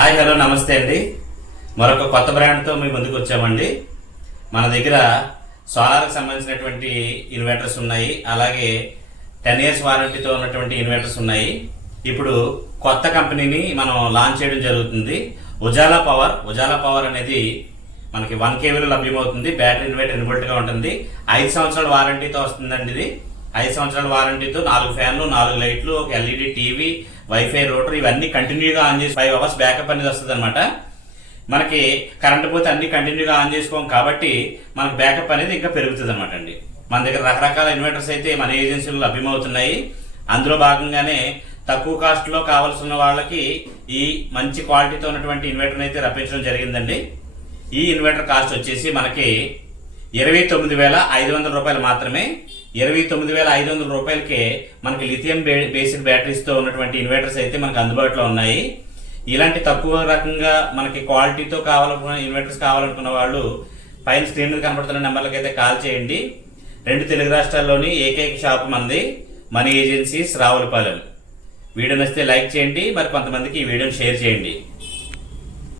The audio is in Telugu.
హాయ్ హలో నమస్తే అండి. మరొక కొత్త బ్రాండ్తో మీ ముందుకు వచ్చామండి. మన దగ్గర సోలార్కి సంబంధించినటువంటి ఇన్వర్టర్స్ ఉన్నాయి. అలాగే టెన్ ఇయర్స్ వారంటీతో ఉన్నటువంటి ఇన్వర్టర్స్ ఉన్నాయి. ఇప్పుడు కొత్త కంపెనీని మనం లాంచ్ చేయడం జరుగుతుంది. ఉజాలా పవర్ ఉజాలా పవర్ అనేది మనకి వన్ కేవీలో లభ్యమవుతుంది. బ్యాటరీ ఇన్వర్టర్ ఇన్వర్ట్ ఉంటుంది. ఐదు సంవత్సరాల వారంటీతో వస్తుందండి ఇది. ఐదు సంవత్సరాల వారంటీతో నాలుగు ఫ్యాన్లు నాలుగు లైట్లు ఒక ఎల్ఈడి టీవీ వైఫై రోటర్ ఇవన్నీ కంటిన్యూగా ఆన్ చేసి ఫైవ్ అవర్స్ బ్యాకప్ అనేది వస్తుంది అనమాట మనకి కరెంట్ పోతే అన్ని కంటిన్యూగా ఆన్ చేసుకోం కాబట్టి మనకు బ్యాకప్ అనేది ఇంకా పెరుగుతుంది అనమాట అండి. మన దగ్గర రకరకాల ఇన్వర్టర్స్ అయితే మన ఏజెన్సీలో లభ్యమవుతున్నాయి. అందులో భాగంగానే తక్కువ కాస్ట్లో కావాల్సిన వాళ్ళకి ఈ మంచి క్వాలిటీతో ఉన్నటువంటి ఇన్వర్టర్ని అయితే రప్పించడం జరిగిందండి. ఈ ఇన్వర్టర్ కాస్ట్ వచ్చేసి మనకి ఇరవై తొమ్మిది వేల ఐదు వందల రూపాయలు మాత్రమే. ఇరవై తొమ్మిది వేల ఐదు వందల రూపాయలకే మనకి లిథియం బే బేస్డ్ బ్యాటరీస్తో ఉన్నటువంటి ఇన్వర్టర్స్ అయితే మనకు అందుబాటులో ఉన్నాయి. ఇలాంటి తక్కువ రకంగా మనకి క్వాలిటీతో కావాలనుకున్న ఇన్వర్టర్స్ కావాలనుకున్న వాళ్ళు పైన స్క్రీన్ మీద కనపడుతున్న నెంబర్లకి అయితే కాల్ చేయండి. రెండు తెలుగు రాష్ట్రాల్లోని ఏకైక షాప్ మంది మనీ ఏజెన్సీస్ రావులపాలెం. వీడియో నచ్చితే లైక్ చేయండి మరి కొంతమందికి ఈ వీడియోని షేర్ చేయండి.